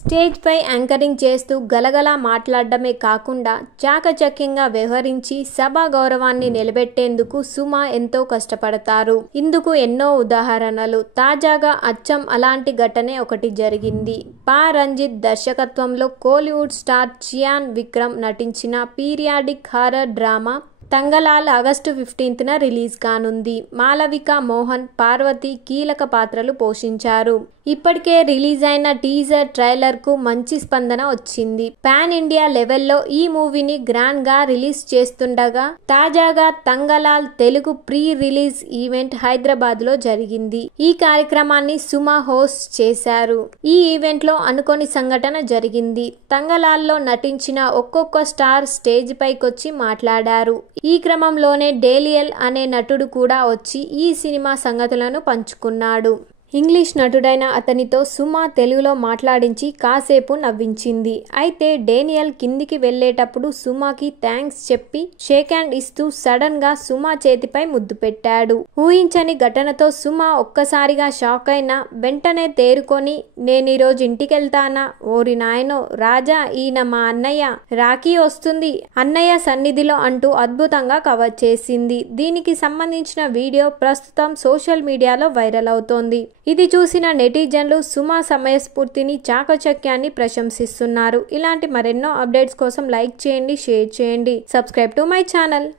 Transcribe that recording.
Stage పై anchoring చేస్తూ గలగలా మాట్లాడడమే కాకుండా చాకచక్యంగా వ్యవహరించి సభా గౌరవాన్ని నిలబెట్టేందుకు సుమ ఎంతో కష్టపడతారు. ఇందుకు ఎన్నో ఉదాహరణలు. తాజాగా అచ్చం అలాంటి ఘటనే ఒకటి జరిగింది. పా రంజిత్ దర్శకత్వంలో కోలీవుడ్ స్టార్ చియాన్ విక్రమ్ నటించిన periodic horror drama Thangalaan August 15న రిలీజ్ కానుంది. మాలవిక మోహన్, పార్వతి కీలక పాత్రలు పోషించారు. ఇప్పటికే రిలీజ్ అయిన టీజర్ ట్రైలర్ కు మంచి స్పందన వచ్చింది. పాన్ ఇండియా లెవెల్లో ఈ మూవీని గ్రాండ్ గా రిలీజ్ చేస్తుండగా తాజాగా Thangalaan Telugu pre release event Hyderabad లో జరిగింది. ఈ కార్యక్రమాన్ని సుమ హోస్ట్ చేశారు. ఈ ఈవెంట్ లో అనుకోని సంఘటన జరిగింది. తంగలాల్లో నటించిన ఒక్కొక్క స్టార్ స్టేజ్ పైకొచ్చి మాట్లాడారు. ఈ క్రమంలోనే డేలియల్ అనే నటుడు కూడా వచ్చి ఈ సినిమా సంగతులను పంచుకున్నాడు. ఇంగ్లీష్ నటుడైన అతనితో సుమ తెలుగులో మాట్లాడించి కాసేపు నవ్వించింది. అయితే డేనియల్ కిందికి వెళ్లేటప్పుడు సుమకి థ్యాంక్స్ చెప్పి షేక్ హ్యాండ్ ఇస్తూ సడన్ గా సుమ చేతిపై ముద్దు పెట్టాడు. ఊహించని ఘటనతో సుమ ఒక్కసారిగా షాక్ అయినా వెంటనే తేరుకొని నేనీరోజు ఇంటికెళ్తానా, ఓరి నాయనో రాజా, ఈయన మా అన్నయ్య, రాఖీ వస్తుంది అన్నయ్య సన్నిధిలో అంటూ అద్భుతంగా కవర్ చేసింది. దీనికి సంబంధించిన వీడియో ప్రస్తుతం సోషల్ మీడియాలో వైరల్ అవుతోంది. ఇది చూసిన నెటిజన్లు సుమ సమయస్ఫూర్తిని, చాకచక్యాన్ని ప్రశంసిస్తున్నారు. ఇలాంటి మరెన్నో అప్డేట్స్ కోసం లైక్ చేయండి, షేర్ చేయండి, సబ్స్క్రైబ్ టు మై ఛానల్.